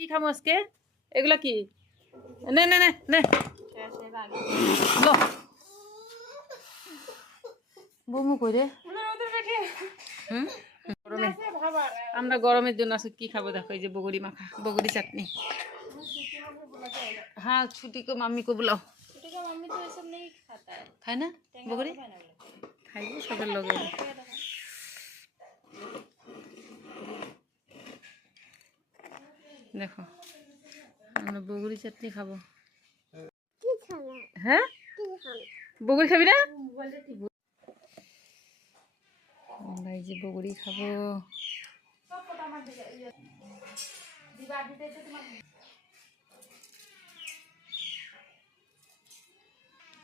কি খাবো আজকে? এগুলা কি? নে নে নে নে লো বমু কই রে। গরমে আমরা গরমের জন্য আজকে কি খাবো দেখো, এই যে বগরি মাখা, বগরি চাটনি। हाँ छुट्टी को मम्मी को बुलाओ। छुट्टी का मम्मी तो ये सब नहीं खाता है। खाए ना बगड़ी खाइबो सब लोग। देखो আমরা বগরি চাটনি খাবো। হ্যাঁ বগরি খাবি না? আমরা এই যে বগরি খাবো।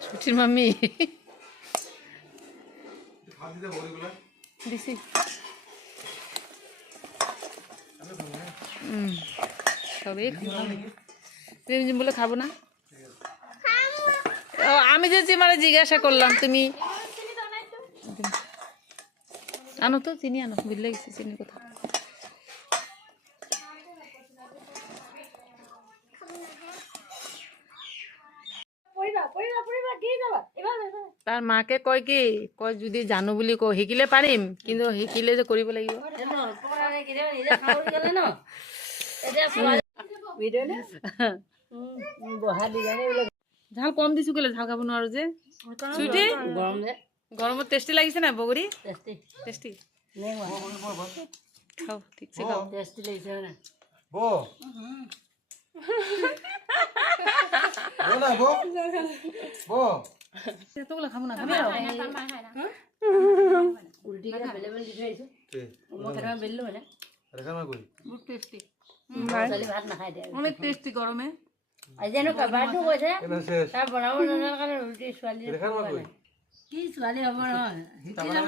ছুটির মাম্মি দিছি সবই খাবো বলে খাবো না। ও আমি যে মানে জিজ্ঞাসা করলাম তুমি আনো তো চিনি আনো, বুঝলে গেছি চিনির কথা। তার মাকে কয় কি কয় যদি জানো বুলি কয় শিকিলে পাৰিম, কিন্তু শিকিলে যে কৰিব লাগিব। ঝাল কম দিছো কেলে, ঝাল খাব নোৱাৰো যে। চুইটি গৰমত টেষ্টি লাগিছে না বগৰী? টেষ্টি খাও ঠিকছে খাও। টেষ্টি লাগিছে না বো বো বো তোগুলা খাবো না, খাবি না উল্টি কা বেলে বেলে দিছে আইছো মই কেন বেললো না রেখা মা কই বহুত টেস্টি। খালি ভাত না খাই দে অনেক টেস্টি গরমে। আইজানো কাবাটো কইছে তার বনাবো না কারণে উল্টি সোয়ালি রেখা মা কই কি সোয়ালি হবে না হিটি না